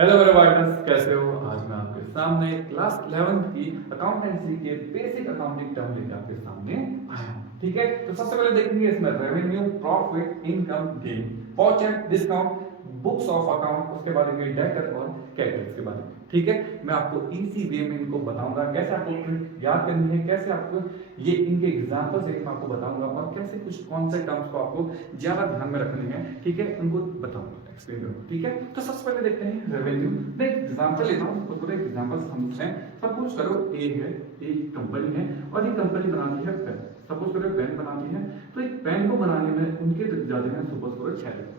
Hello मेरे partners, कैसे हो? आज मैं आपके सामने क्लास 11 की अकाउंटेंसी के बेसिक अकाउंटिंग टर्म लेकर आपके सामने आया हूं। ठीक है, तो सबसे पहले देखेंगे इसमें revenue, profit, income, gain, watcher, discount, books of account, उसके बाद देखेंगे डेटर और क्रेडिट्स के बारे में। ठीक है, मैं आपको इजी वे में इनको बताऊंगा कैसे आपको याद करनी है, कैसे आपको ये इनके एग्जांपल से मैं आपको बताऊंगा और कैसे कुछ कौन से टर्म्स को आपको ज्यादा ध्यान में रखने हैं। ठीक है, उनको बताऊंगा, एक्सप्लेन करूंगा। ठीक है, तो सबसे पहले देखते हैं रेवेन्यू। मैं एक एग्जांपल लेता हूं, उसको पूरा एग्जांपल समझते हैं। सपोज करो ए है, एक कंपनी है और ये कंपनी बनाती है पेन। सपोज करो पेन बनाती है, तो एक पेन को बनाने में उनके जाते हैं सपोज करो 6 दिन।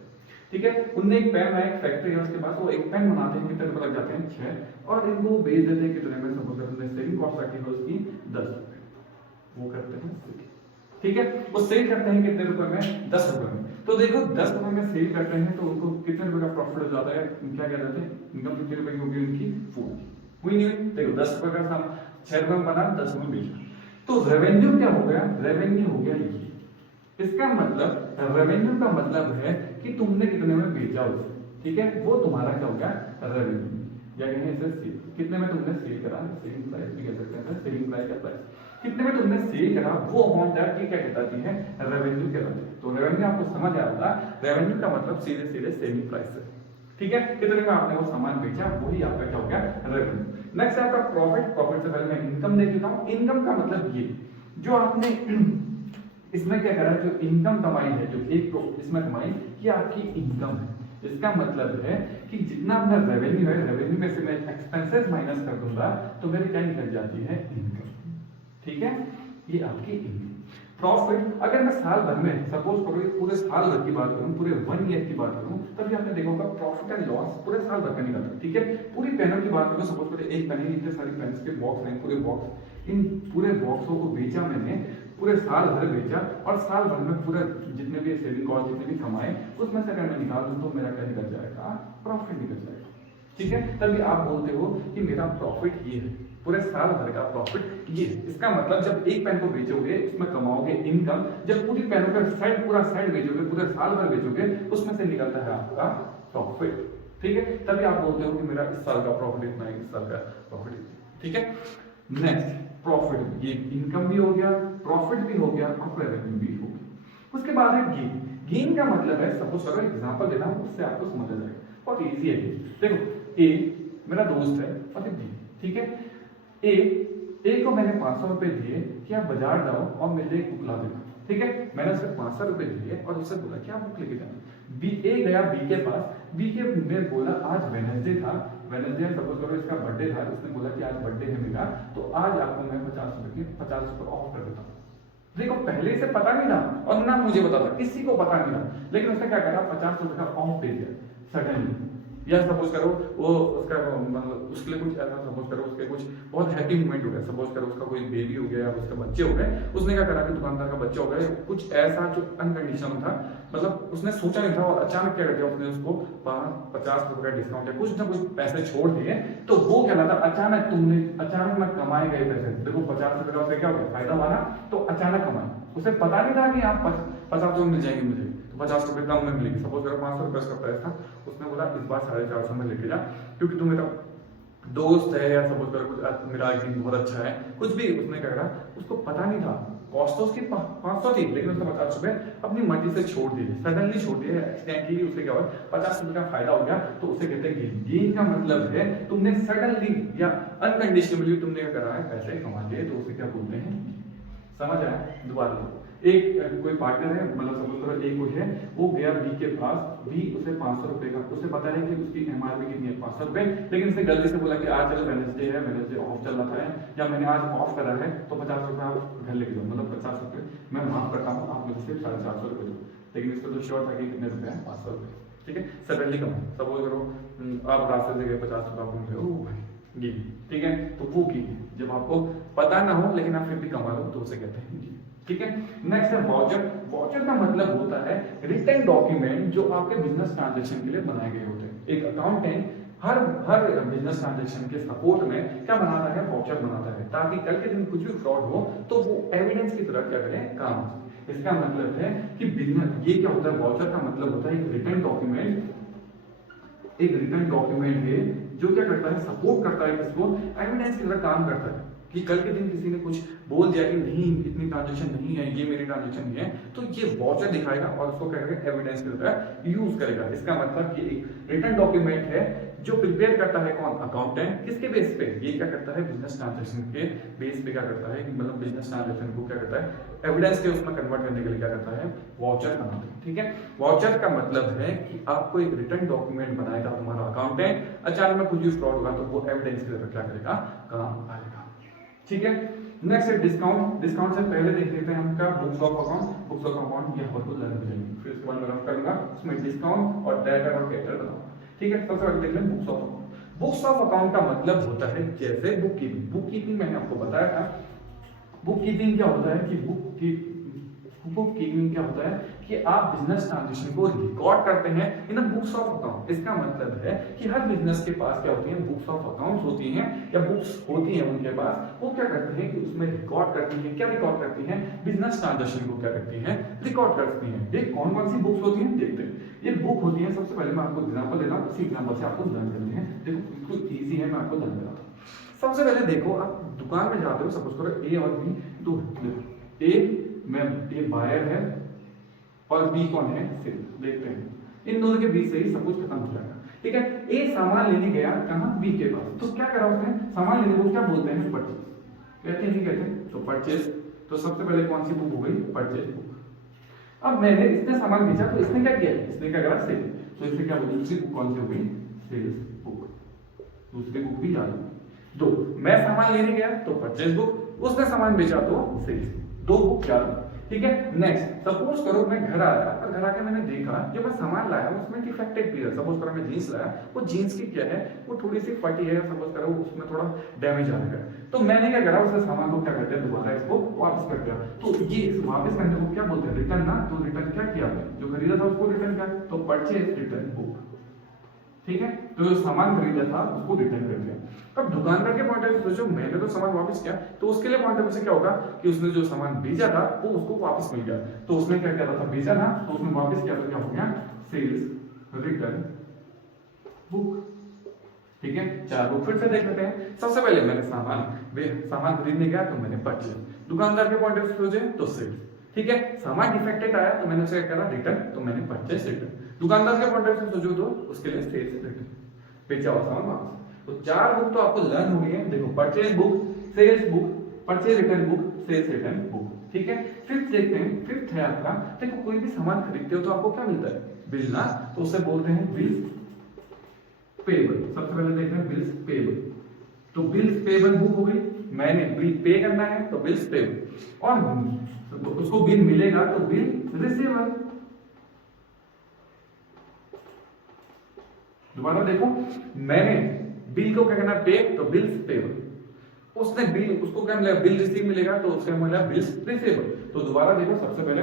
ठीक है, उनने एक पेन है, एक फैक्ट्री है, उसके पास वो एक पेन बनाते हैं, कितने रुपए लग जाते हैं 6, और इनको बेच देते हैं कितने में? सपोज करो सेलिंग कॉस्ट रखी है उसकी 10 रुपए, वो करते हैं सेल। ठीक है, वो सेल करते हैं कितने रुपए में? 10 रुपए में। तो देखो 10 रुपए में सेल करते हैं तो उनको कितने रुपए का प्रॉफिट हो जाता है? क्या क्या जाते हैं? इनकम कितने रुपए की होगी उनकी? 4 हुई नहीं हुई? देखो 10 रुपए का सामान 6 रुपए में बना, 10 रुपए में बेचा। तो रेवेन्यू क्या हो गया? रेवेन्यू हो गया ये। इसका मतलब रेवेन्यू का मतलब है कि तुमने कितने में बेचा उसे। ठीक है, वो तुम्हारा क्या हो गया? रेवेन्यू। या कहें इसे सेल, कितने में तुमने सेल करा, सेलिंग प्राइस भी कह सकते हैं, सेलिंग प्राइस या प्राइस, कितने में तुमने सेल करा, वो अमाउंट है क्या कहलाती है? रेवेन्यू कहलाती है। तो रेवेन्यू आपको समझ आ रहा है, रेवेन्यू का मतलब सीधे सीधे सेलिंग प्राइस है। ठीक है, कितने में आपने वो सामान बेचा, वही आपका क्या हो गया? रेवेन्यू। नेक्स्ट है आपका प्रॉफिट। प्रॉफिट से पहले मैं इनकम देख लेता हूं। इनकम का मतलब ये जो आपने इसमें क्या करा, जो इनकम कमाई है, जो एक इसमें कमाई, ये आपकी इनकम है। इसका मतलब है कि जितना अपना रेवेन्यू है, रेवेन्यू में से मैं एक्सपेंसेस माइनस कर दूंगा तो मेरी क्या निकल जाती है? इनकम। ठीक है, ये आपकी इनकम। प्रॉफिट, अगर मैं साल भर में सपोज करो पूरे साल भर की बात करूं, पूरे 1 ईयर की बात करूं, तभी आपने देखा होगा प्रॉफिट एंड लॉस पूरे साल भर का निकलता है। ठीक है, पूरी पेनों की बात करो, सपोज करो एक पेन है, इतने सारी पेन्स के बॉक्स हैं, पूरे बॉक्स, इन पूरे बॉक्सों को बेचा मैंने, पूरे साल भर बेचा, और साल भर में पूरा जितने भी सेविंग कॉस्ट जितने भी कमाए, उसमें से अगर मैं निकाल दूं तो मेरा क्या निकल जाएगा? प्रॉफिट निकल जाएगा। ठीक है, तभी आप बोलते हो कि मेरा प्रॉफिट ये है, पूरे साल भर का प्रॉफिट ये है। इसका मतलब जब एक पेन को बेचोगे उसमें कमाओगे इनकम, जब पूरी पेनों का सेट पूरा सेट बेचोगे, पूरे साल भर बेचोगे, उसमें से निकलता है आपका प्रॉफिट। ठीक है, तभी आप बोलते हो कि मेरा इस साल का प्रॉफिट इतना है, इस साल का प्रॉफिट इतना। ठीक है, नेक्स्ट प्रॉफिट, ये इनकम भी हो गया, प्रॉफिट भी हो गया और रेवेन्यू भी हो गया। उसके बाद है गेन। गेन का मतलब है, सपोज करो एग्जांपल देना हूं, उससे आपको समझ आ जाएगा, बहुत इजी है। देखो ए मेरा दोस्त है और बी। ठीक है, ए को मैंने 500 रुपए दिए कि आप बाजार जाओ और मेरे लिए बुक ला देना। ठीक है, मैंने उसे 500 रुपए दिए और उससे बोला कि आप बुक लेके जाना। बी ए गया बी के पास, बी के में बोला आज वेडनेसडे था, वेडनेसडे सपोज करो इसका बर्थडे था, उसने बोला कि आज बर्थडे है मेरा, तो आज आपको मैं 50 रुपए के 50 रुपए ऑफ कर देता हूँ। देखो पहले से पता नहीं था और ना मुझे पता था, किसी को पता नहीं था, लेकिन उसने क्या करा, 50 रुपए का ऑफ दे दिया सडनली। या सपोज करो वो उसका मतलब उसके लिए कुछ ऐसा, सपोज करो उसके कुछ बहुत हैप्पी मोमेंट हो गया, सपोज करो उसका कोई बेबी हो गया, उसके बच्चे हो गए, उसने क्या करा कि दुकानदार का बच्चा हो गया, कुछ ऐसा जो अनकंडीशनल था, मतलब उसने सोचा नहीं था, और अचानक क्या कर दिया उसने, उसको 50 रुपए का डिस्काउंट या कुछ ना कुछ पैसे छोड़ दिए। तो वो क्या था, अचानक तुमने अचानक में कमाए गए पैसे, देखो 50 रुपए का उसे क्या हो गया, फायदा हुआ ना, तो अचानक कमाए। उसे पता नहीं था कि आप 50 रुपए मिल जाएंगे मुझे, तो 50 रुपए कम में मिलेगी। सपोज करो 500 रुपए का प्राइस था, उसने बोला इस बार 450 में लेके जा, क्योंकि तू मेरा दोस्त है, या सपोज करो कुछ मेरा एक्टिंग बहुत अच्छा है, कुछ भी। उसने क्या करा, उसको पता नहीं था, कॉस्ट तो उसकी 500 थी, लेकिन उसने 50 रुपए अपनी मर्जी से छोड़ दिए, सडनली छोड़ दिए, एक्सीडेंटली। उसे क्या हुआ, 50 रुपए का फायदा हो गया, तो उसे कहते हैं गेन। गेन का मतलब है तुमने सडनली या अनकंडीशनली तुमने क्या करा है, पैसे कमा लिए, तो उसे क्या बोलते हैं? समझ आया? दोबारा लो। एक कोई पार्टनर है, मतलब सपोज करो एक कोई है, वो गया बी के पास, बी उसे 500 रुपए का, उसे पता है कि उसकी एमआरपी कितनी है, 500 रुपए, लेकिन उसने गलती से बोला कि आज चलो वेडनेसडे है, वेडनेसडे ऑफ चल रहा है, या मैंने आज ऑफ करा है, तो 50 रुपए आप घर लेके जाओ, मतलब 50 रुपए मैं माफ करता हूँ, आप मुझे सिर्फ 450 रुपए दो। लेकिन इसको तो श्योर था कि कितने रुपए हैं, 500 रुपए। ठीक है, सडनली कमा, सपोज करो आप रास्ते से गए, 50 रुपए आप गए, ओ भाई गी। ठीक है, तो वो की जब आपको पता ना हो लेकिन आप फिर भी कमा लो, तो उसे कहते हैं गी। ठीक है, नेक्स्ट है वाउचर। वाउचर का मतलब होता है रिटन डॉक्यूमेंट जो आपके बिजनेस ट्रांजैक्शन के लिए बनाए गए होते हैं। एक अकाउंटेंट हर हर बिजनेस ट्रांजैक्शन के सपोर्ट में क्या बनाता है, वाउचर बनाता है, ताकि कल के दिन कुछ भी फ्रॉड हो तो वो एविडेंस की तरह क्या करें, काम। इसका मतलब है कि बिजनेस, ये क्या होता है, वाउचर का मतलब होता है एक रिटन डॉक्यूमेंट, एक रिटर्न डॉक्यूमेंट है जो क्या करता है, सपोर्ट करता है किसको, एविडेंस की तरह काम करता है कि कल के दिन किसी ने कुछ बोल दिया कि नहीं इतनी ट्रांजेक्शन नहीं है, ये मेरी ट्रांजेक्शन नहीं है, तो ये वाउचर दिखाएगा और उसको क्या करेगा, एविडेंस की तरह यूज करेगा। इसका मतलब कि एक रिटर्न डॉक्यूमेंट है जो प्रिपेयर करता है कौन, अकाउंटेंट। किसके बेस पे, ये क्या करता है, बिजनेस ट्रांजेक्शन के बेस पे क्या करता है कि मतलब बिजनेस ट्रांजेक्शन को क्या करता है, एविडेंस के उसमें कन्वर्ट करने के लिए क्या करता है, वाउचर बनाता है। ठीक है, वाउचर का मतलब है कि आपको एक रिटर्न डॉक्यूमेंट बनाएगा तुम्हारा अकाउंटेंट, अचानक में कुछ भी फ्रॉड होगा तो वो एविडेंस की तरह क्या करेगा, काम आएगा। ठीक है, नेक्स्ट है डिस्काउंट। डिस्काउंट से पहले देख लेते हैं हम क्या, books of account. Books of account यहाँ पर लर्न हो जाएंगे, फिर इसके बाद मैं रफ करूंगा उसमें डिस्काउंट और डेटर और कैटर बनाऊंगा। ठीक है, सबसे पहले देख लें books of account. Books of account का मतलब होता है जैसे बुक कीपिंग। बुक कीपिंग मैंने आपको बताया था, बुक कीपिंग क्या होता है कि बुक कीपिंग क्या होता है कि आप बिजनेस ट्रांजेक्शन को रिकॉर्ड करते हैं in the books of account. इसका मतलब है कि हर बिजनेस के पास क्या होती है, बुक्स ऑफ अकाउंट्स होती हैं या बुक्स होती हैं उनके पास। वो क्या करते हैं कि उसमें रिकॉर्ड करती हैं, क्या रिकॉर्ड करती हैं, बिजनेस ट्रांजेक्शन को क्या करती हैं, रिकॉर्ड करती हैं। ये कौन कौन सी बुक्स होती हैं देखते हैं। ये बुक होती है, सबसे पहले मैं आपको एग्जांपल देता हूं, उसी एग्जांपल से आपको लर्न करते हैं। देखो बिल्कुल इजी है, मैं आपको लर्न कराता हूं। सबसे पहले देखो, आप दुकान में जाते हो, सपोज करो ए और बी दो, देखो ए में ये बायर है और बी कौन है, सेल। देखते हैं इन दोनों के बीच से ही सब कुछ खत्म हो जाएगा। ठीक है, ए सामान लेने गया कहां, बी के पास, तो क्या करा उसने, सामान लेने को क्या बोलते हैं, परचेज कहते हैं, नहीं कहते, तो परचेज। तो सबसे पहले कौन सी बुक हो गई, परचेज बुक। अब मैंने इसने सामान बेचा तो इसने क्या किया, इसने क्या करा, सेल। तो इससे क्या बोलते, दूसरी बुक कौन सी हो गई, सेल्स बुक। दूसरी बुक भी याद होगी। दो, मैं सामान लेने गया तो परचेज बुक, उसने सामान बेचा तो सेल्स। दो बुक याद। ठीक है, नेक्स्ट सपोज करो मैं घर आया और घर आके मैंने देखा जो मैं सामान लाया उसमें डिफेक्टेड पीस है। सपोज करो मैं जीन्स लाया, वो जीन्स की क्या है, वो थोड़ी सी फटी है, सपोज करो उसमें थोड़ा डैमेज आ रहा है। तो मैंने क्या करा, उस सामान को क्या करते हैं, दोबारा इसको वापस कर दिया। तो ये वापस करने को क्या बोलते हैं, रिटर्न ना। तो रिटर्न क्या किया, जो खरीदा था उसको रिटर्न किया, तो परचेज रिटर्न बुक। ठीक है, तो जो सामान खरीदा था उसको रिटर्न कर दिया। अब दुकानदार के पॉइंट ऑफ व्यू से सोचो, मैंने तो सामान वापस किया, तो उसके लिए पॉइंट ऑफ व्यू से क्या होगा कि उसने जो सामान बेचा था वो उसको वापस मिल गया। तो उसने क्या किया था, बेचा ना, तो उसने वापस किया तो क्या हो गया, सेल्स रिटर्न बुक। ठीक है, चार बुक फिर से देख लेते हैं। सबसे पहले मैंने सामान खरीदने गया तो मैंने परचेज। दुकानदार के पॉइंट ऑफ व्यू से सोचे तो सेल्स। ठीक है, सामान डिफेक्टेड आया तो मैंने उसे क्या करा, रिटर्न, तो मैंने परचेज रिटर्न। दुकानदार के पॉइंट ऑफ व्यू से सोचो तो उसके लिए सेल्स रिटर्न, बेचा हुआ सामान वापस। तो चार बुक तो आपको लर्न हो गई है। देखो, purchase book, sales book, purchase return book, sales return book. ठीक है, फिफ्थ देखते हैं। फिफ्थ है आपका, देखो कोई भी सामान खरीदते हो तो आपको क्या मिलता है, बिल ना। तो उसे बोलते हैं बिल्स पेबल। सबसे पहले देखते हैं बिल्स पेबल। तो बिल्स पेबल बुक हो गई, मैंने बिल पे करना है तो बिल्स पेबल, और उसको बिल मिलेगा तो बिल रिसीवेबल। दोबारा देखो, मैंने बिल को क्या करना, पे, तो बिल्स पेबल। उसने बिल, उसको क्या मिलेगा, बिल रिसीव मिलेगा तो उसका मिलेगा बिल्स रिसीवेबल। तो दोबारा देखो, सबसे पहले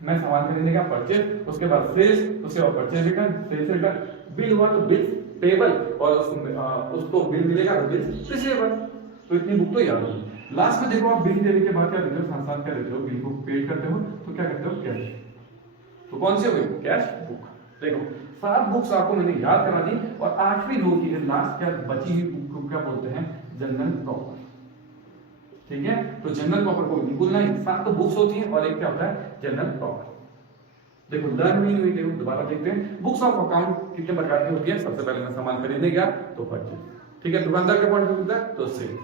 मैं सामान खरीदने का परचेज, उसके बाद सेल्स, उसके बाद purchase return, sales return, bill हुआ तो बिल्स पेबल, और उसको बिल मिलेगा तो बिल्स रिसीवेबल। तो इतनी बुक तो याद होगी। लास्ट में देखो, आप बिल देने के बाद क्या देते हो, साथ साथ क्या देते हो, बिल को पेड करते हो तो क्या करते हो, कैश। तो कौन सी हो गई, कैश बुक। देखो, 7 बुक्स आपको मैंने याद करा दी, और आठवीं दो की लास्ट क्या बची हुई बुक को क्या बोलते हैं, जनरल प्रॉपर। ठीक है, तो जनरल प्रॉपर को बिल्कुल नहीं, 7 तो बुक्स होती हैं और एक क्या होता है, जनरल प्रॉपर। देखो लर्न हुई, देखो दोबारा देखते हैं। बुक्स ऑफ अकाउंट कितने प्रकार की होती है। सबसे पहले मैं सामान खरीदने गया तो परचेज। ठीक है, दुकानदार के पॉइंट ऑफ व्यू तो सेल्स।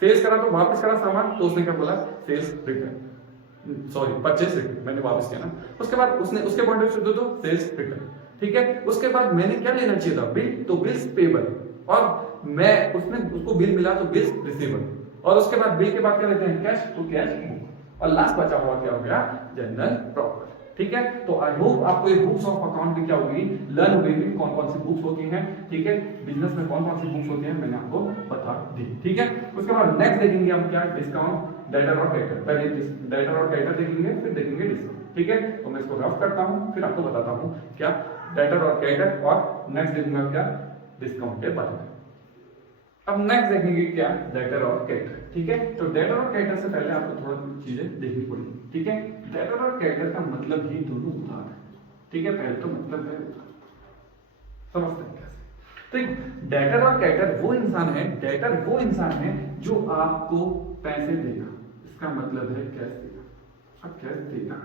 सेल्स करा तो वापस करा सामान, तो उसने क्या बोला, sales return, sorry purchase return, मैंने वापस किया ना। उसके बाद उसने उसके पॉइंट ऑफ व्यू तो सेल्स रिटर्न। ठीक है, उसके बाद मैंने क्या लेना चाहिए था, बिल, तो बिल्स पेबल, और मैं उसने उसको बिल मिला तो बिल्स रिसीवेबल, और उसके बाद बिल के बाद क्या लेते हैं, कैश, तो कैश बुक, और लास्ट बचा हुआ क्या हो गया, जनरल प्रॉपर। ठीक है, तो आई होप आपको ये बुक्स ऑफ अकाउंट भी क्या होगी, लर्न हो गई, कौन कौन सी बुक्स होती हैं। ठीक है, बिजनेस में कौन कौन सी बुक्स होती हैं मैंने आपको बता दी। ठीक है, उसके बाद नेक्स्ट देखेंगे हम क्या, डिस्काउंट, डेटर और क्रेडिटर। पहले डेटर और क्रेडिटर देखेंगे, फिर देखेंगे डिस्काउंट। ठीक है, तो मैं इसको रफ करता हूं, फिर आपको बताता हूं क्या डेटर और क्रेडिटर, और नेक्स्ट देखूंगा क्या, डिस्काउंट के बारे में। अब नेक्स्ट देखेंगे क्या, डेटर और क्रेडिटर। ठीक है, तो डेटर और क्रेडिटर से पहले आपको थोड़ा चीजें देखनी पड़ेगी। ठीक है, डेटर और क्रेडिटर का मतलब ही दोनों उधार है। ठीक है, पहले तो मतलब है उधार। समझते हैं कैसे? तो डेटर और क्रेडिटर वो इंसान है, डेटर वो इंसान है जो आपको पैसे देगा, इसका मतलब है कैश देगा, अब कैश देगा,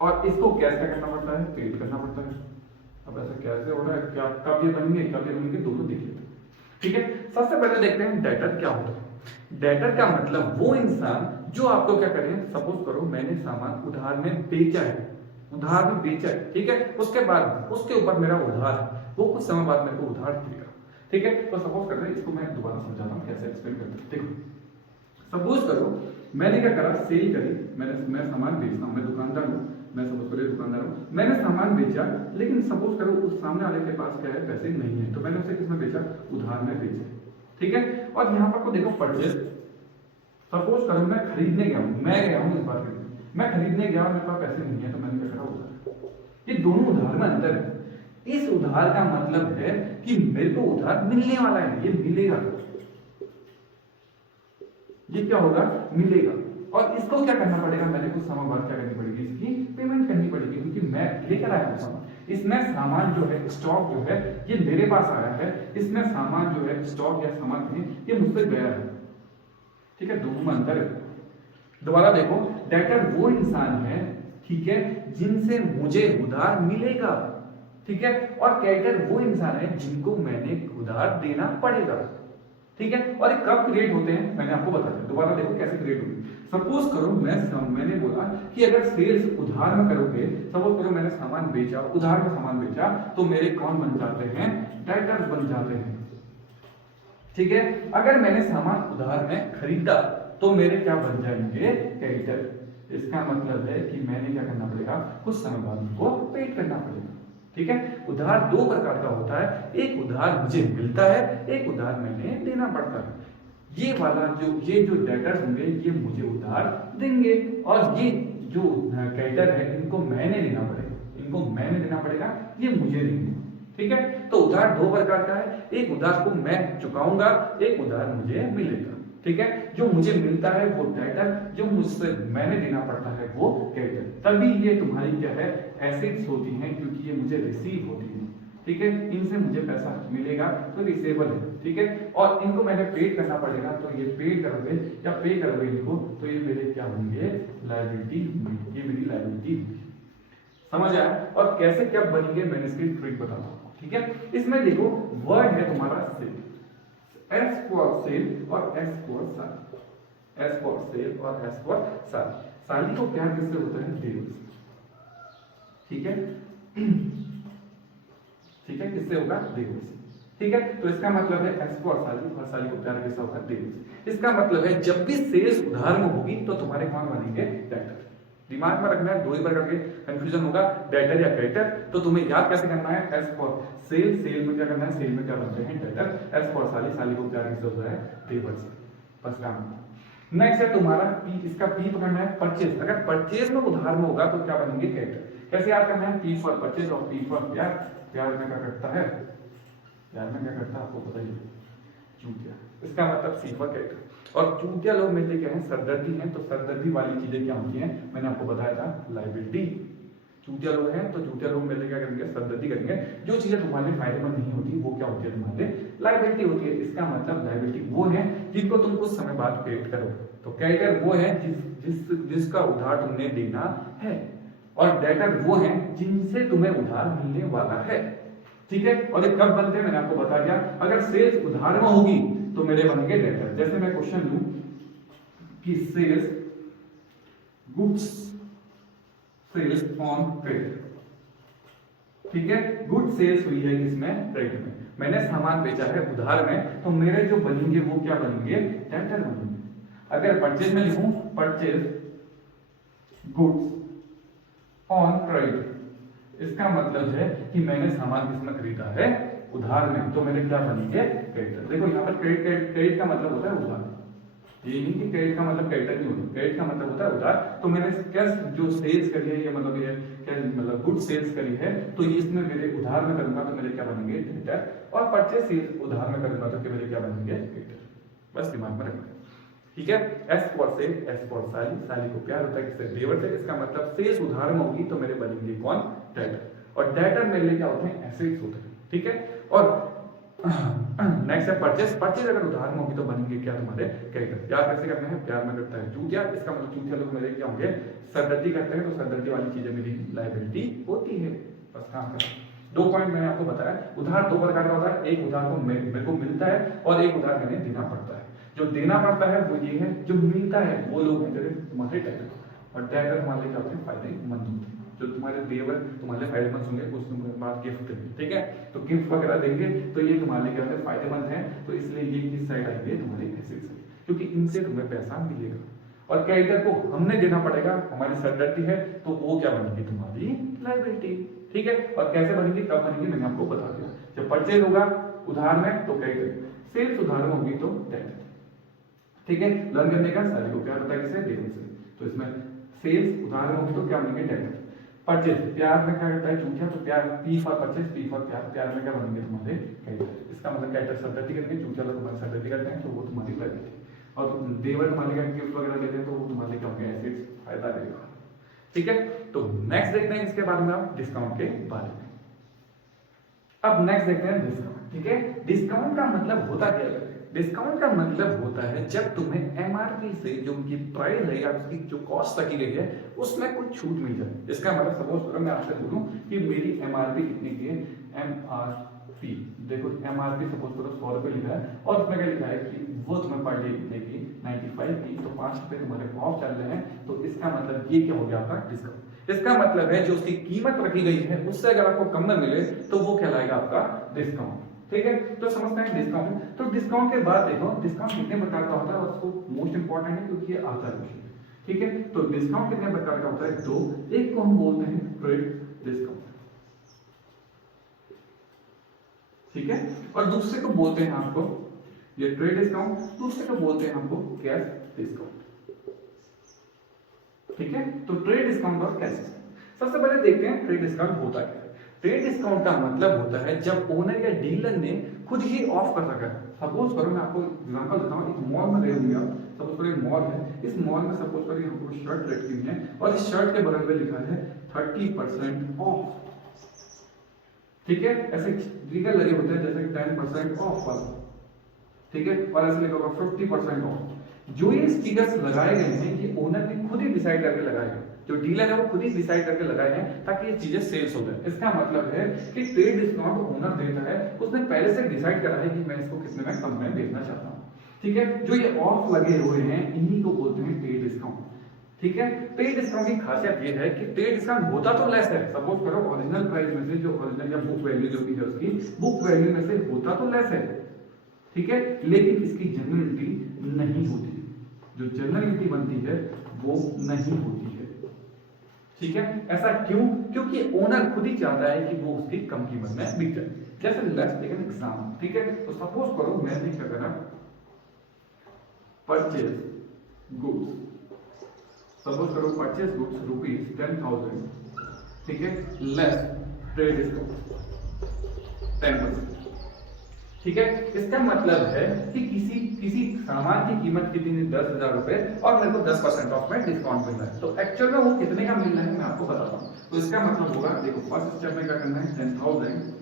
और इसको कैश क्या करना पड़ता है, पेड करना पड़ता है। अब ऐसा कैसे हो रहा है, क्या कब ये बनेंगे दोनों देखिए। ठीक है, सबसे पहले देखते हैं डेटर क्या होता है। डेटर का मतलब वो इंसान जो आपको क्या करे, सपोज करो मैंने सामान उधार में बेचा है, उधार में बेचा है, ठीक है, उसके बाद उसके ऊपर मेरा उधार है, वो कुछ समय बाद मेरे को उधार देगा। ठीक है, तो सपोज कर रहे हैं, इसको मैं दोबारा समझाता हूँ कैसे एक्सप्लेन करते हैं। देखो सपोज करो मैंने क्या करा, सेल करी, मैं सामान बेचता हूँ, मैं दुकानदार हूँ, मैं सपोज करो दुकानदार हूँ, मैंने सामान बेचा, लेकिन सपोज करो उस सामने वाले के पास क्या है, पैसे नहीं है, तो मैंने उसे किसमें बेचा, उधार में बेचा। ठीक है, और यहाँ पर को देखो परचेज, सपोज करो मैं खरीदने गया हूँ, मैं गया हूँ इस बार मैं खरीदने गया, मेरे पास पैसे नहीं है, तो मैंने क्या करा, उधार। ये दोनों उधार में अंतर है। इस उधार का मतलब है कि मेरे को उधार मिलने वाला है, ये मिलेगा, ये क्या होगा, मिलेगा, और इसको क्या करना पड़ेगा, मैंने कुछ समय बाद क्या करनी पड़ेगी, इसकी पेमेंट करनी पड़ेगी, क्योंकि मैं लेकर आया हूं सामान, इसमें सामान जो है, स्टॉक जो है ये मेरे पास आया है, इसमें सामान जो है, स्टॉक या सामान है ये मुझसे गया है। ठीक है, दोनों में अंतर है। दोबारा देखो, डेटर वो इंसान है, ठीक है, जिनसे मुझे उधार मिलेगा, ठीक है, और क्रेडिटर वो इंसान है जिनको मैंने उधार देना पड़ेगा। ठीक है, और ये कब क्रिएट होते हैं मैंने आपको बता दिया, दोबारा देखो कैसे क्रिएट होंगे। सपोज करो मैंने बोला कि अगर सेल्स उधार में करोगे, सपोज करो मैंने सामान बेचा, उधार में सामान बेचा, तो मेरे कौन बन जाते हैं, डेटर्स बन जाते हैं। ठीक है, अगर मैंने सामान उधार में खरीदा तो मेरे क्या बन जाएंगे, क्रेडिटर। इसका मतलब है कि मैंने क्या करना पड़ेगा, कुछ समय बाद उनको पेड करना पड़ेगा। ठीक है, उधार दो प्रकार का होता है, एक उधार मुझे मिलता है, एक उधार मैंने देना पड़ता है। ये वाला ये जो डेटर्स होंगे ये मुझे उधार देंगे, और ये जो क्रेडिटर है इनको मैंने देना पड़ेगा, इनको मैंने देना पड़ेगा, ये मुझे देंगे। ठीक है, तो उधार दो प्रकार का है, एक उधार को मैं चुकाऊंगा, एक उधार मुझे मिलेगा। ठीक है, जो मुझे मिलता है वो डेटर, जो मुझसे मैंने देना पड़ता है वो क्रेडिटर। तभी ये तुम्हारी क्या है, एसेट्स होती हैं, क्योंकि ये मुझे रिसीव होती है। ठीक है, इनसे मुझे पैसा मिलेगा तो रिसेबल है। ठीक है, और इनको मैंने पेड करना पड़ेगा, तो ये पेड करोगे या पे करोगे इनको, तो ये मेरे क्या होंगे, लायबिलिटी, ये मेरी लायबिलिटी। समझ आया? और कैसे क्या बनेंगे मैंने इसकी ट्रिक बताता हूँ। ठीक है, इसमें देखो वर्ड है तुम्हारा सेल, एस फॉर सेल और एस फॉर साली, एस फॉर सेल और एस फॉर साली। साली को प्यार किससे होता है, देव से। ठीक है, ठीक है, किससे होगा, देव से। ठीक है, तो इसका मतलब है एस फॉर साली, और साली को प्यार किससे होगा, देव से। इसका मतलब है जब भी सेल्स उधार में होगी तो तुम्हारे कौन बनेंगे, डेटर। दिमाग में रखना है, दो ही प्रकार के कंफ्यूजन होगा, डेटर या क्रेडिटर। तो तुम्हें याद कैसे करना है, एस फॉर सेल, सेल में क्या करना है, सेल में क्या बनते हैं, डेटर। एस फॉर साली, साली को प्यार किससे होता है, देवर से। बस काम। नेक्स्ट है तुम्हारा पी, इसका पी पकड़ना है, परचेज। अगर परचेज में उधार में होगा तो क्या बनेंगे, क्रेडिटर। कैसे याद करना है, पी फॉर परचेज और पी फॉर प्यार। प्यार में क्या करता है, प्यार में क्या करता है आपको पता ही, चूतिया। इसका मतलब सी फॉर क्रेडिटर। और चूतिया लोग मेरे लिए क्या है, सरदर्दी हैं, तो सरदर्दी वाली चीजें क्या होती हैं, मैंने आपको बताया था, लायबिलिटी। चूतिया लोग हैं तो चूतिया लोग मेरे लिए क्या करेंगे, सरदर्दी करेंगे। जो चीजें तुम्हारे लिए फायदेमंद नहीं होती वो क्या होती है, तुम्हारे लायबिलिटी होती है। इसका मतलब लायबिलिटी वो है जिनको तुम कुछ समय बाद पेड करो, तो क्रेडिटर वो है जिसका उधार तुमने देना है, और डेटर वो है जिनसे तुम्हें उधार मिलने वाला है। ठीक है, और ये कब बनते हैं मैंने आपको बता दिया, अगर सेल्स उधार में होगी तो मेरे बनेंगे डेटर। जैसे मैं क्वेश्चन लूं कि sales goods sales on credit, ठीक है, गुड सेल्स हुई है किसमें, क्रेडिट में। मैंने सामान बेचा है उधार में, तो मेरे जो बनेंगे वो क्या बनेंगे, डेटर बनेंगे। अगर परचेज में लिखूं, परचेज गुड्स ऑन क्रेडिट, इसका मतलब है कि मैंने सामान किसमें खरीदा है, उधार में, तो मेरे क्या बनेंगे, क्रेडिटर। देखो यहाँ पर क्रेडिट का मतलब होता है उधार, ये नहीं कि क्रेडिट का मतलब क्रेडिटर नहीं होता, क्रेडिट का मतलब होता है उधार। तो मैंने क्या जो सेल्स करी है, ये मतलब ये क्या मतलब गुड सेल्स करी है, तो इसमें मेरे उधार में करूंगा तो मेरे क्या बनेंगे, क्रेडिटर। और परचेज सेल्स उधार में करूंगा तो मेरे क्या बनेंगे, क्रेडिटर। बस दिमाग में रखना। ठीक है, S for sale, S for साली, साली को प्यार होता है किससे, देवर से। इसका मतलब सेल्स उधार में होगी तो मेरे बनेंगे कौन, डेटर। और डेटर मेरे लिए क्या होते हैं, एसेट्स होते हैं, ठीक है। और नेक्स्ट है परचेस। परचेस अगर उधार में होगी तो बनेंगे क्या तुम्हारे क्रेडिटर। प्यार कैसे करते हैं, प्यार में करता है चूतिया, इसका मतलब चूतिया लोग मेरे क्या होंगे, सरदर्दी करते हैं, तो सरदर्दी वाली चीजें मेरी लायबिलिटी होती है। बस काम करें। 2 पॉइंट मैंने आपको बताया, उधार 2 प्रकार का होता है, एक उधार को मेरे को मिलता है और एक उधार मैंने देना पड़ता है। जो देना पड़ता है वो ये है, जो मिलता है वो लोग हैं तेरे तुम्हारे डेटर, और डेटर हमारे क्या होते हैं, फायदेमंद होते हैं। जो तुम्हारे देवर तुम्हारे फायदेमंद होंगे, उसके बाद गिफ्ट देंगे, ठीक है। तो गिफ्ट वगैरह देंगे तो ये तुम्हारे लिए क्या होते हैं, फायदेमंद है। तो इसलिए ये किस साइड आएंगे, तुम्हारे एसेट्स है, क्योंकि इनसे तुम्हें पैसा मिलेगा। और क्रेडिटर को हमने देना पड़ेगा, हमारी सरदर्दी है, तो वो क्या बनेगी, तुम्हारी लायबिलिटी, ठीक है। और कैसे बनेगी, कब बनेगी, मैंने आपको बता दिया। जब परचेज होगा उधार में तो क्रेडिटर, सेल्स उधार में होगी तो डेबिट, ठीक है। लर्न करने का सारी को क्या होता है, इसे डेबिट से। तो इसमें सेल्स उधार में होगी तो क्या बनेंगे, डेबिट। परचेज प्यार में क्या करता है चूतिया, तो प्यार P for purchase, P for प्यार, प्यार में क्या बनेंगे तुम्हारे क्रेडिटर। इसका मतलब क्रेडिटर सरदर्दी करेंगे, चूतिया लोग तुम्हारी सरदर्दी करते हैं, तो वो तुम्हारी लायबिलिटी। और देवर तुम्हारे का गिफ्ट वगैरह देते हैं, तो वो तुम्हारे क्या होंगे, एसेट्स, फायदा देगा, ठीक है। तो नेक्स्ट देखते हैं इसके बारे में, आप डिस्काउंट के बारे में। अब नेक्स्ट देखते हैं डिस्काउंट, ठीक है। डिस्काउंट का मतलब होता क्या है, डिस्काउंट का मतलब होता है जब तुम्हें एमआरपी से जो उनकी प्राइस है या उसकी जो कॉस्ट रखी गई है उसमें कुछ छूट मिल जाए। इसका मतलब सपोज करो मैं आपसे बोलूं कि मेरी एमआरपी कितनी की है, एमआरपी देखो, एमआरपी सपोज करो 100 रुपए लिखा है और उसमें क्या लिखा है कि वो तुम्हें पर डे देगी 95 की, तो 5 रुपए तुम्हारे ऑफ चल रहे हैं, तो इसका मतलब ये क्या हो गया आपका डिस्काउंट। इसका मतलब है जो उसकी कीमत रखी गई है उससे अगर आपको कम में मिले तो वो कहलाएगा आपका डिस्काउंट, ठीक है। तो समझते हैं डिस्काउंट। तो डिस्काउंट के बाद देखो डिस्काउंट कितने प्रकार का होता है, और उसको मोस्ट इंपॉर्टेंट है क्योंकि ये आता है, ठीक है। तो डिस्काउंट कितने प्रकार का होता है, दो। एक को हम बोलते हैं ट्रेड डिस्काउंट, ठीक है, और दूसरे को बोलते हैं आपको ये ट्रेड डिस्काउंट, दूसरे को बोलते हैं हमको कैश डिस्काउंट, ठीक है। तो ट्रेड डिस्काउंट और कैश डिस्काउंट, सबसे पहले देखते हैं ट्रेड डिस्काउंट होता क्या है। ट्रेड डिस्काउंट का मतलब होता है जब ओनर या डीलर ने खुद ही ऑफ कर रखा है। सपोज करो मैं आपको एग्जांपल देता हूं, एक मॉल में ले लिया, सपोज करो एक मॉल है, इस मॉल में सपोज करो हमको शर्ट लटकी हुई है और इस शर्ट के बगल में लिखा है 30% ऑफ, ठीक है। ऐसे स्टिकर लगे होते हैं जैसे 10% ऑफ वाला, ठीक है, और ऐसे लिखा होगा 50% ऑफ। जो ये स्टिकर्स लगाए गए हैं ये ओनर ने खुद ही डिसाइड करके लगाए हैं, जो डीलर है वो खुद ही डिसाइड करके लगाए हैं ताकि ये चीजें सेल्स हो जाए। इसका मतलब है कि ट्रेड डिस्काउंट ओनर देता है, उसने पहले से डिसाइड करा है कि मैं इसको कितने में कम में बेचना चाहता हूँ, ठीक है। जो ये ऑफ लगे हुए हैं इन्हीं को बोलते हैं ट्रेड डिस्काउंट, ठीक है। ट्रेड डिस्काउंट की खासियत ये है कि ट्रेड डिस्काउंट होता तो लेस है, सपोज करो ओरिजिनल प्राइस में से जो ओरिजिनल या बुक वैल्यू जो भी है उसकी बुक वैल्यू में से होता तो लेस है, ठीक है, लेकिन इसकी जनरलिटी नहीं होती, जो जनरलिटी बनती है वो नहीं होती है, ठीक है। ऐसा क्यों, क्योंकि ओनर खुद ही चाहता है कि वो उसकी कम कीमत में बिक जाए। जैसे लेट्स टेक एन एग्जांपल, ठीक है। तो सपोज करो मैंने क्या करा, परचेज गुड्स, सपोज करो परचेज गुड्स रुपीज 10,000, ठीक है, लेस ट्रेड डिस्काउंट 10%, ठीक है। इसका मतलब है कि किसी सामान की कीमत कितनी है, 10,000 रुपए, और मेरे को 10% ऑफ में डिस्काउंट मिल रहा है, तो एक्चुअल में वो कितने का मिल रहा है मैं आपको बताता हूँ। तो इसका मतलब होगा, देखो फर्स्ट स्टेप में क्या करना है, 10,000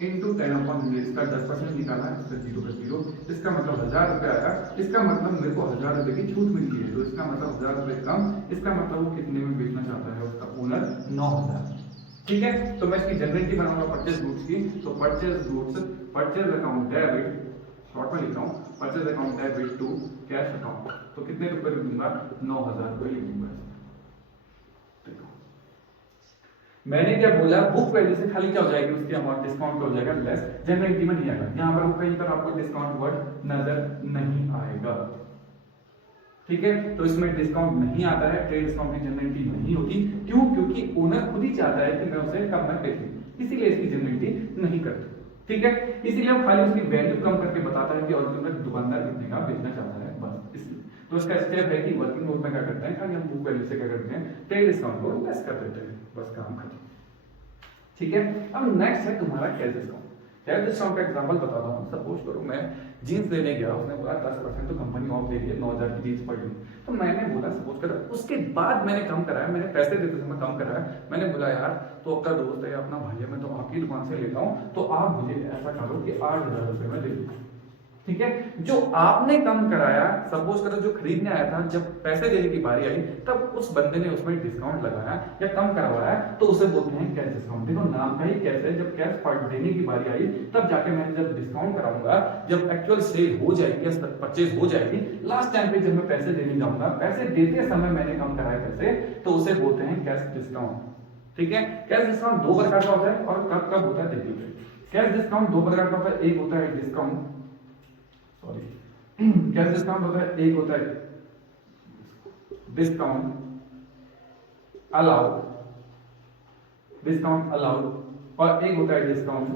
इंटू 10/100, इसका 10% निकाला है, इसका 0 पे 0, इसका मतलब 1,000 रुपए आया। इसका मतलब मेरे को 1,000 रुपए की छूट मिलती है, तो इसका मतलब 1,000 रुपए कम, इसका मतलब वो कितने में बेचना चाहता है उसका ओनर, 9,000, ठीक है। तो मैं इसकी जनरलिटी बनाऊंगा परचेज गुड्स की, तो purchase goods, purchase account debit, short में लिख रहा हूं, purchase account debit to cash account, तो कितने रुपए लिखूंगा, 9,000 रुपए लिखूंगा। देखो मैंने क्या बोला, बुक वैल्यू से खाली क्या हो जाएगी उसकी अमाउंट, डिस्काउंट हो जाएगा लेस, जनरलिटी में नहीं आएगा। यहां पर कहीं पर आपको डिस्काउंट वर्ड नजर नहीं आएगा, ठीक है। तो इसमें डिस्काउंट नहीं आता है, ट्रेड डिस्काउंट की जनरलिटी नहीं होती, क्यों, क्योंकि ओनर खुद ही चाहता है कि मैं उसे कम में बेचूं, इसीलिए इसकी जनरलिटी नहीं करता, ठीक है। इसीलिए वो खाली उसकी वैल्यू कम करके बताता है कि ऑरिजिनल दुकानदार कितने का बेचना चाहता है, बस इसलिए। तो इसका स्टेप है कि वर्किंग नोट में क्या करते हैं, खाली हम बुक वैल्यू से क्या करते हैं, ट्रेड डिस्काउंट को लेस कर देते हैं, बस काम खत्म, ठीक है। अब नेक्स्ट है तुम्हारा कैश डिस्काउंट। कैश डिस्काउंट का एग्जांपल बताता हूँ। सपोज करो मैं जीन्स लेने गया, उसने बोला 10% तो कंपनी ऑफ दे रही है, 9,000 की जीन्स पड़ गई। तो मैंने बोला सपोज करो, उसके बाद मैंने कम कराया, मैंने पैसे देते समय कम कराया, मैंने बोला यार तो आपका दोस्त है या अपना भाई है, मैं तो आपकी दुकान से लेता हूँ, तो आप मुझे ऐसा करो कि 8,000 रुपये में दे दो। ठीक है, जो आपने कम कराया, सपोज करो जो खरीदने आया था, जब पैसे देने की बारी आई तब उस बंदे ने उसमें डिस्काउंट लगाया या कम करवाया, तो उसे बोलते हैं कैश डिस्काउंट। देखो नाम का ही कैश है, जब कैश पार्ट देने की बारी आई तब जाके मैं जब डिस्काउंट कराऊंगा, जब एक्चुअल सेल हो जाएगी या परचेज हो जाएगी, लास्ट टाइम पे जब मैं पैसे देने जाऊंगा, पैसे देते समय मैंने कम कराए पैसे, तो उसे बोलते हैं कैश डिस्काउंट। ठीक है, कैश डिस्काउंट दो प्रकार का होता है और कब कब होता है देखिए। कैश डिस्काउंट दो प्रकार का होता है, एक होता है डिस्काउंट, कैश डिस्काउंट होता है, एक होता है डिस्काउंट अलाउड, डिस्काउंट अलाउड, और एक होता है डिस्काउंट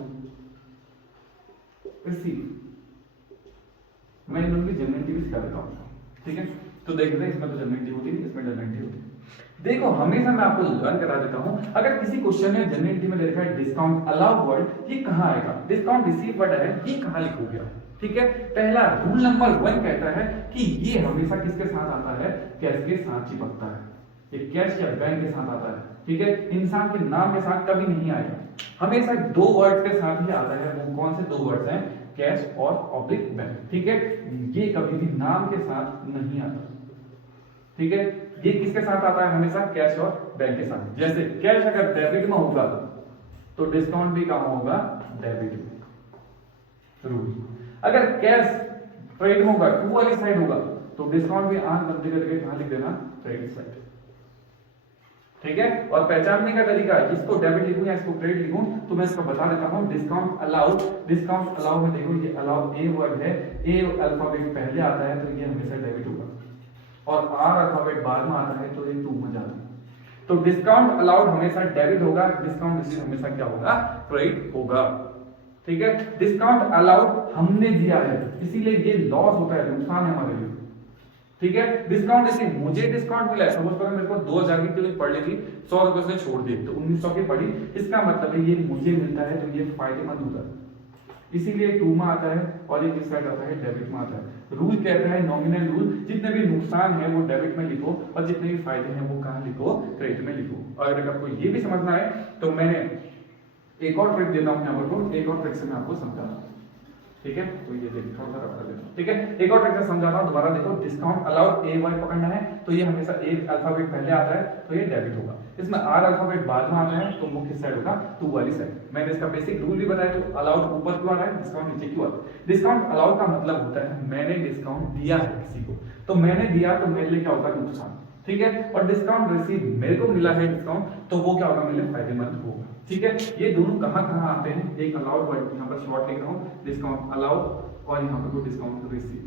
रिसीव। मैं इन दोनों की जनरेटिव भी सिखा देता हूं। ठीक है, तो देखते हैं, इसमें तो जनरेटिव होती है, इसमें जनरेटिव होती है। देखो हमेशा मैं आपको लर्न करा देता हूं, अगर किसी क्वेश्चन में जनरेटिव में लिखा है डिस्काउंट अलाउड वर्ड, ये कहां आएगा, डिस्काउंट रिसीव वर्ड है, ये कहां लिखोगे। ठीक है, पहला रूल नंबर 1 कहता है कि ये हमेशा किसके साथ आता है, कैश के साथ चिपकता है, ये कैश या बैंक के साथ आता है। ठीक है, इंसान के नाम के साथ कभी नहीं आएगा, हमेशा दो वर्ड्स के साथ ही आता है। वो कौन से दो वर्ड्स हैं, कैश और ऑब्लिक बैंक। ठीक है, ये कभी भी नाम के साथ नहीं आता। ठीक है, ये किसके साथ आता है, हमेशा कैश और बैंक के साथ। जैसे कैश अगर डेबिट में होगा तो डिस्काउंट भी कहां होगा, डेबिट में। रूल, अगर कैश क्रेडिट में होगा, टू वाली साइड होगा, तो डिस्काउंट भी आंख बंद करके कहां लिख देना, क्रेडिट साइड। ठीक है, और पहचानने का तरीका, इसको डेबिट लिखूं या इसको क्रेडिट लिखूं, तो मैं इसको बता देता हूं। डिस्काउंट अलाउड, डिस्काउंट अलाउड में देखो ये अलाउड ए वर्ड है, ए अल्फाबेट पहले आता है तो ये हमेशा डेबिट होगा, और आर अल्फाबेट बाद में आता है तो ये टू में जाता है। तो डिस्काउंट अलाउड हमेशा डेबिट होगा, डिस्काउंट रिसीव हमेशा क्या होगा, क्रेडिट होगा। ठीक है, डिस्काउंट अलाउड हमने दिया है, इसीलिए ये लॉस होता है, नुकसान है हमारे लिए। ठीक है, डिस्काउंट रिसीव, मुझे डिस्काउंट मिला है, सपोज करो मेरे को 2,000 की क्लिप पड़ थी, 100 रुपए से छोड़ दी तो 1,900 की पड़ी, इसका मतलब है ये मुझे मिलता है तो ये फायदेमंद होता है, इसीलिए टू में आता है, और ये किस साइड आता है, डेबिट में आता है। रूल कहता है, नॉमिनल रूल, जितने भी नुकसान है वो डेबिट में लिखो, और जितने भी फायदे हैं वो कहां लिखो, क्रेडिट में लिखो। और अगर आपको ये भी समझना है तो मैंने एक और ट्रिक देता हूं यहां पर, एक और ट्रिक से मैं आपको समझाता हूं। ठीक है, तो ये देखो थोड़ा सा रफ कर देता हूं। ठीक है, एक और ट्रिक से समझाता हूं, दोबारा देखो। डिस्काउंट अलाउड ए वाई पकड़ना है, तो ये हमेशा ए अल्फाबेट पहले आता है तो ये डेबिट होगा, इसमें आर अल्फाबेट बाद में आता है तो वो किस साइड होगा, टू वाली साइड। मैंने इसका बेसिक रूल भी बताया, तो अलाउड ऊपर क्यों आ रहा है, डिस्काउंट नीचे क्यों आता है। डिस्काउंट अलाउड का मतलब होता है मैंने डिस्काउंट दिया है किसी को, तो मैंने दिया तो मेरे लिए क्या होगा, नुकसान। ठीक है, और डिस्काउंट रिसीव, मेरे को मिला है डिस्काउंट, तो वो क्या होगा, मेरे लिए फायदेमंद होगा। ठीक है, ये दोनों कहां कहां आते हैं, एक अलाउड वर्ड यहां पर शॉर्ट लिख रहा हूं, डिस्काउंट अलाउड, और यहां पर डिस्काउंट रिसीव।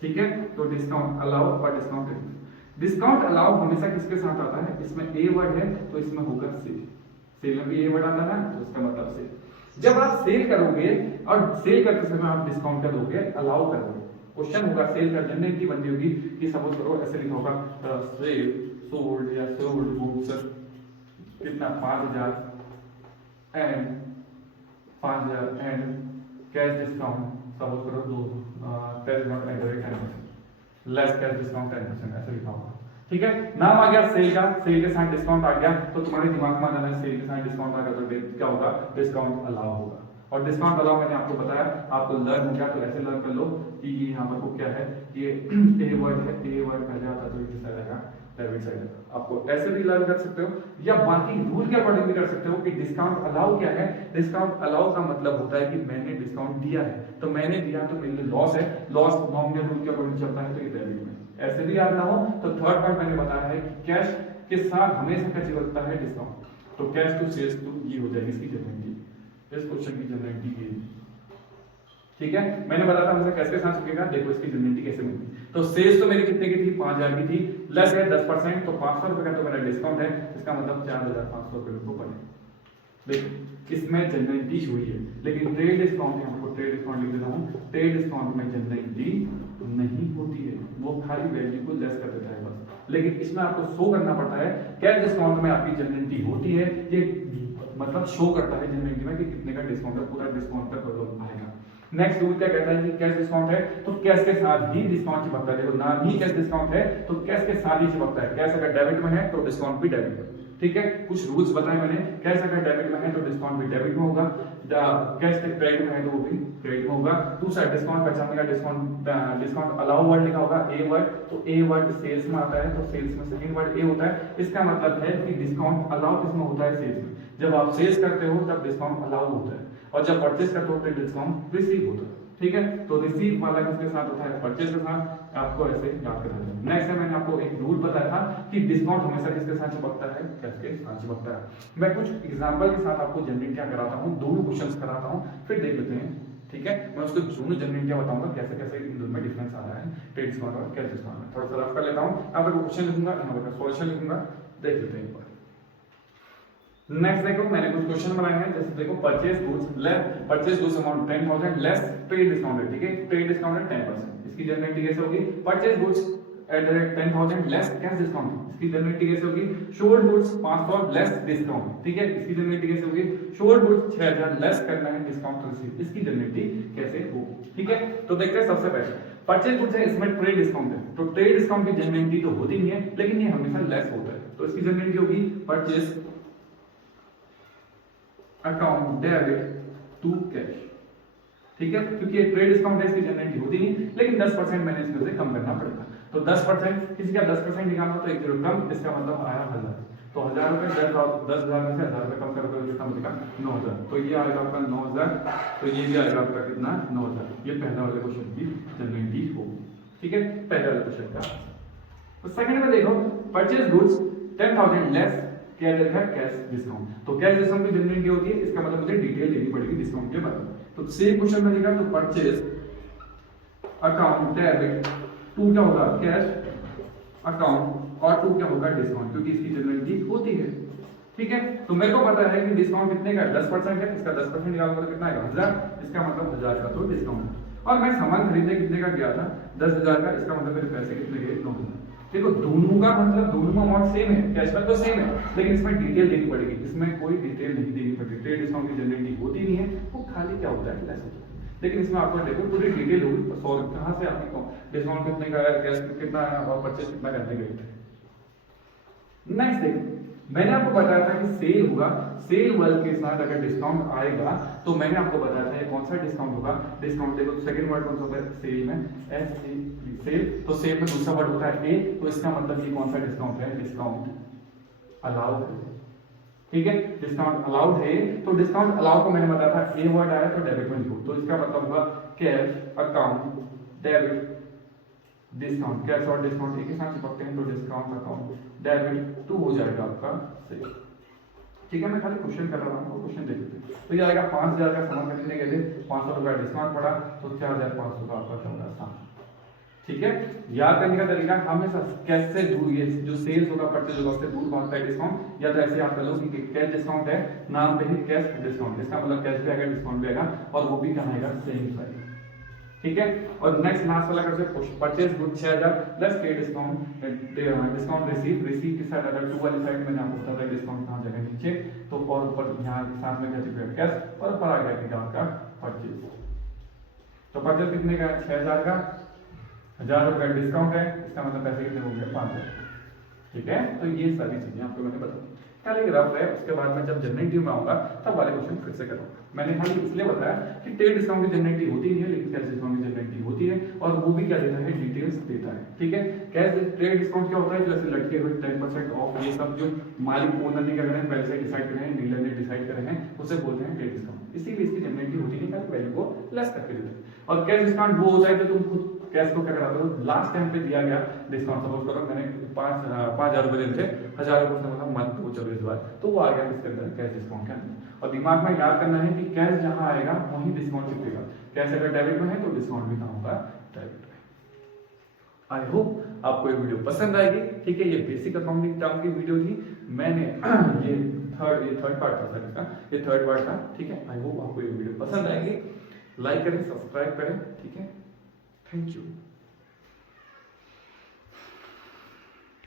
ठीक है, तो डिस्काउंट अलाउड और डिस्काउंट रिसीव। डिस्काउंट अलाउड हमेशा किसके साथ आता है, इसमें ए वर्ड है तो इसमें होगा सेल, सेल में भी ए वर्ड आता है तो इसका मतलब सेल। जब आप सेल करोगे और सेल करते समय आप डिस्काउंट का दोगे, अलाउ करोगे, क्वेश्चन होगा सेल का जनरल की बनती होगी कि सपोज करो ऐसे लिखा होगा, सेल सोल्ड या सोल्ड गुड्स कितना 5,000 and 5,000 and cash discount suppose करो 10% लेस कैश डिस्काउंट 10%, ऐसे लिखा होगा। ठीक है, नाम आ गया सेल का, सेल के साथ डिस्काउंट आ गया, तो तुम्हारे दिमाग में आ जाना सेल के साथ डिस्काउंट आ गया तो क्या होगा, डिस्काउंट अलाउ होगा। और डिस्काउंट अलाउ मैंने आपको बताया, आपको लर्न हो गया तो ऐसे लर्न कर लो कि ये यहाँ पर वो क्या है, ये ए वर्ड है, ए वर्ड पहले आता है तो ये साइड आएगा, डेबिट साइड। आपको ऐसे भी लर्न कर सकते हो या बाकी रूल के अकॉर्डिंग भी कर सकते हो कि डिस्काउंट अलाउ क्या है। डिस्काउंट अलाउ का मतलब होता है कि मैंने डिस्काउंट दिया है, तो मैंने दिया तो मेरे लिए लॉस है, लॉस नॉमिनल रूल के अकॉर्डिंग चलता है तो ये डेबिट में। ऐसे भी याद ना हो तो थर्ड पार्ट मैंने बताया है कि कैश के साथ हमेशा क्या चिपकता है, डिस्काउंट, तो कैश टू सेल्स टू ये हो जाएगी इसकी जनरेटिव, इस क्वेश्चन की जनरेटिव ये। ठीक है, मैंने बताया था हमेशा कैश के साथ चिपकेगा, देखो इसकी जनरेटिव कैसे मिलती। तो सेल्स तो मेरी कितने की थी, 5,000 की थी, लेस है 10%, तो 500 रुपए का तो मेरा डिस्काउंट है, इसका मतलब 4,500 रुपए को पड़े। देखो इसमें जनरेटिव हुई है, लेकिन ट्रेड डिस्काउंट, यहाँ पर ट्रेड डिस्काउंट लिख देता हूँ, ट्रेड डिस्काउंट में जनरेटिव नहीं होती है, वो खाली वैल्यू को लेस कर देता है बस। लेकिन इसमें आपको शो करना पड़ता है, कैश डिस्काउंट में आपकी जनरेटिव होती है, ये मतलब शो करता है जनरल में कि कितने का डिस्काउंट है, पूरा डिस्काउंट का आएगा। नेक्स्ट रूल क्या कहता है कि कैश डिस्काउंट है तो कैश के साथ ही डिस्काउंट चिपकता है। देखो ना ही कैश डिस्काउंट है तो कैश के साथ ही चिपकता है। कैश अगर डेबिट में है तो डिस्काउंट भी डेबिट में, ठीक है। कुछ रूल्स बताए मैंने, कैश अगर डेबिट में है तो डिस्काउंट भी डेबिट में होगा, कैश के क्रेडिट में है तो वो भी क्रेडिट में होगा। दूसरा डिस्काउंट पहचानने का, डिस्काउंट अलाउ वर्ड लिखा होगा ए वर्ड, तो ए वर्ड सेल्स में आता है तो सेल्स में सेकंड वर्ड ए होता है। इसका मतलब है कि डिस्काउंट अलाउ किसमें होता है, सेल्स में। जब आप सेल्स करते हो तब डिस्काउंट अलाउ होता है और जब परचेज करते हो तो डिस्काउंट रिसीव होता है, ठीक है। तो रिसीव वाला किसके साथ होता है, परचेज के साथ। आपको ऐसे याद करना है। नेक्स्ट है मैंने आपको एक रूल बताया था कि डिस्काउंट हमेशा किसके साथ चिपकता है, कैश के साथ चिपकता है। मैं कुछ एग्जांपल के साथ आपको जनरेट क्या कराता हूं, दोनों क्वेश्चंस कराता हूं, फिर देख लेते हैं, ठीक है। मैं उसको दोनों जनरेट क्या बताऊंगा, कैसे कैसे इन दोनों में डिफरेंस आ रहा है, ट्रेड डिस्काउंट और कैश डिस्काउंट में। थोड़ा सा रफ कर लेता हूं, यहां पर क्वेश्चन लिखूंगा, यहां पर सॉल्यूशन लिखूंगा, देख लेते हैं एक बार। नेक्स्ट देखो मैंने कुछ क्वेश्चन बनाए हैं, जैसे देखो purchase goods less, purchase goods amount 10,000 less trade discount है, ठीक है। ट्रेड डिस्काउंट है 10%, इसकी जनरेटिव कैसे होगी, purchase goods at the rate 10,000 less cash discount, इसकी जनरेटिव कैसे होगी, शोल्ड गुड्स 500 लेस डिस्काउंट, ठीक है। इसकी जनरेटिव कैसे होगी, शोल्ड गुड्स 6000 लेस करना है डिस्काउंट रिसीव, इसकी जनरेटिव कैसे होगी, ठीक है। तो देखते हैं सबसे पहले परचेज गुड्स है, इसमें ट्रेड डिस्काउंट है, तो ट्रेड डिस्काउंट की जनरेटिव तो होती नहीं है, लेकिन ये हमेशा लेस होता है, तो इसकी जनरेटिव होगी purchase account debit to cash, ठीक है। क्योंकि ये ट्रेड डिस्काउंट है, इसकी जनरेटिव होती नहीं, लेकिन 10% मैंने इसमें से कम करना पड़ेगा। तो 10% किसी का 10% निकालना तो 1 जीरो कम, इसका मतलब आया 1000। तो 1000 रुपए 10,000 में से 1000 रुपए कम करोगे कितना बचेगा, 9000। तो ये आएगा आपका 9000, तो ये भी आएगा आपका कितना, 9000। ये पहला वाले क्वेश्चन की जनरेटिव होगी, ठीक है, पहले वाले क्वेश्चन का। तो सेकंड में देखो परचेज गुड्स 10,000 लेस क्या देगा, कैश डिस्काउंट। तो कैश डिस्काउंट की जनरेटिव होती है, इसका मतलब मुझे डिटेल देनी पड़ेगी डिस्काउंट के बारे में। तो सेम क्वेश्चन में देखा तो परचेज अकाउंट डेबिट टू क्या होगा, कैश अकाउंट, और टू क्या होगा, डिस्काउंट, क्योंकि इसकी जनरेटिव होती है, ठीक है। तो मेरे को पता है कि डिस्काउंट कितने का, 10% है, इसका 10% निकालूंगा तो कितना आएगा, 1000, इसका मतलब 1000 का तो डिस्काउंट। और मैं सामान खरीदने कितने का गया था, 10,000 का, इसका मतलब मेरे पैसे कितने गए, 9,000। देखो दोनों का मतलब दोनों में अमाउंट सेम है, कैशबैक तो सेम है, लेकिन इसमें डिटेल देनी पड़ेगी, इसमें कोई डिटेल नहीं देनी पड़ेगी। ट्रेड डिस्काउंट की जनरेटिव होती नहीं है, वो खाली क्या होता है, लेस होता है। लेकिन इसमें आपको देखो पूरी डिटेल होगी, कहां से आपने डिस्काउंट कितने का है, कैश कितना है और परचेज कितना करने गए थे। नेक्स्ट देखो मैंने आपको बताया था कि सेल होगा, सेल वर्ड के साथ अगर डिस्काउंट आएगा तो मैंने आपको बताया था ये कौन सा डिस्काउंट होगा। डिस्काउंट देखो सेकंड वर्ड कौन सा होता है, सेल में एस ए सेल, तो सेल में दूसरा वर्ड होता है ए, तो इसका मतलब ये कौन सा डिस्काउंट है, डिस्काउंट अलाउड है, ठीक है। डिस्काउंट अलाउड है, तो डिस्काउंट अलाउड को मैंने बताया था ए वर्ड आया तो डेबिट में लिखो, तो इसका मतलब होगा cash account debit discount, cash और डिस्काउंट एक ही साथ चिपकते हैं, तो डिस्काउंट अकाउंट डेबिट टू हो जाएगा आपका सेल, ठीक है। मैं खाली क्वेश्चन कर रहा हूँ, क्वेश्चन देख लेते हैं। तो ये आएगा 5000 का सामान खरीदने गए थे, 500 रुपया डिस्काउंट पड़ा, तो 4500 का आपका होगा सामान, ठीक है। याद करने का तरीका हमेशा कैसे दूर, ये जो सेल्स होगा परचेज होगा उससे दूर भागता है डिस्काउंट, या तो ऐसे याद कर लो कि कैश डिस्काउंट है, नाम पे ही कैश डिस्काउंट, इसका मतलब कैश भी आएगा डिस्काउंट भी आएगा, और वो भी कहाँ आएगा, सेम साइड, ठीक है। और नेक्स्ट लास्ट वाला कैसे, परचेज गुड 6000 प्लस के डिस्काउंट, डिस्काउंट रिसीव, रिसीव के साथ अगर टू वाली साइड में आपको पता है डिस्काउंट कहां जाएगा, नीचे, तो और ऊपर यहां साथ में क्या चिपकेगा कैश, और ऊपर आ गया कि आपका परचेज। तो परचेज कितने का है, 6000 का, 1000 रुपए का डिस्काउंट है, इसका मतलब पैसे कितने हो गए, 5000, ठीक है। तो ये सारी चीजें आपको मैंने बता दी, खाली रफ है, उसके बाद में जब जनरेटिव में आऊंगा तब वाले क्वेश्चन फिर से करूंगा। मैंने खाली इसलिए बताया कि ट्रेड डिस्काउंट की जनरेटिव होती नहीं है, लेकिन कैश डिस्काउंट की जनरेटिव होती है, और वो भी क्या देता है, डिटेल्स देता है, ठीक है। कैश ट्रेड डिस्काउंट क्या होता है, जो ऐसे लटके हुए 10% ऑफ, ये सब जो मालिक ओनर ने क्या करे हैं, पहले से डिसाइड करे हैं, डीलर ने डिसाइड करे हैं, उसे बोलते हैं ट्रेड डिस्काउंट। इसीलिए इसकी जनरेटिव होती है, खाली वैल्यू को लेस करके देते हैं। और कैश डिस्काउंट वो होता है जो तुम खुद कैश को क्या कराते हो, लास्ट टाइम पे दिया गया डिस्काउंट, सपोज करो मैंने 5000 रुपए देने थे, 1000 रुपए उसने बोला मत दो चलो इस बार, तो वो आ गया इसके अंदर कैश डिस्काउंट के अंदर। और दिमाग में याद करना है कि कैश जहां आएगा वहीं डिस्काउंट चिपकेगा, कैश अगर डेबिट में है तो डिस्काउंट भी कहां होगा, डेबिट में। आई होप आपको ये वीडियो पसंद आएगी, ठीक है। ये बेसिक अकाउंटिंग टर्म की वीडियो थी, मैंने ये थर्ड पार्ट था सर इसका, ये थर्ड पार्ट था, ठीक है। आई होप आपको ये वीडियो पसंद आएगी, लाइक करें, सब्सक्राइब करें, ठीक है। Thank you.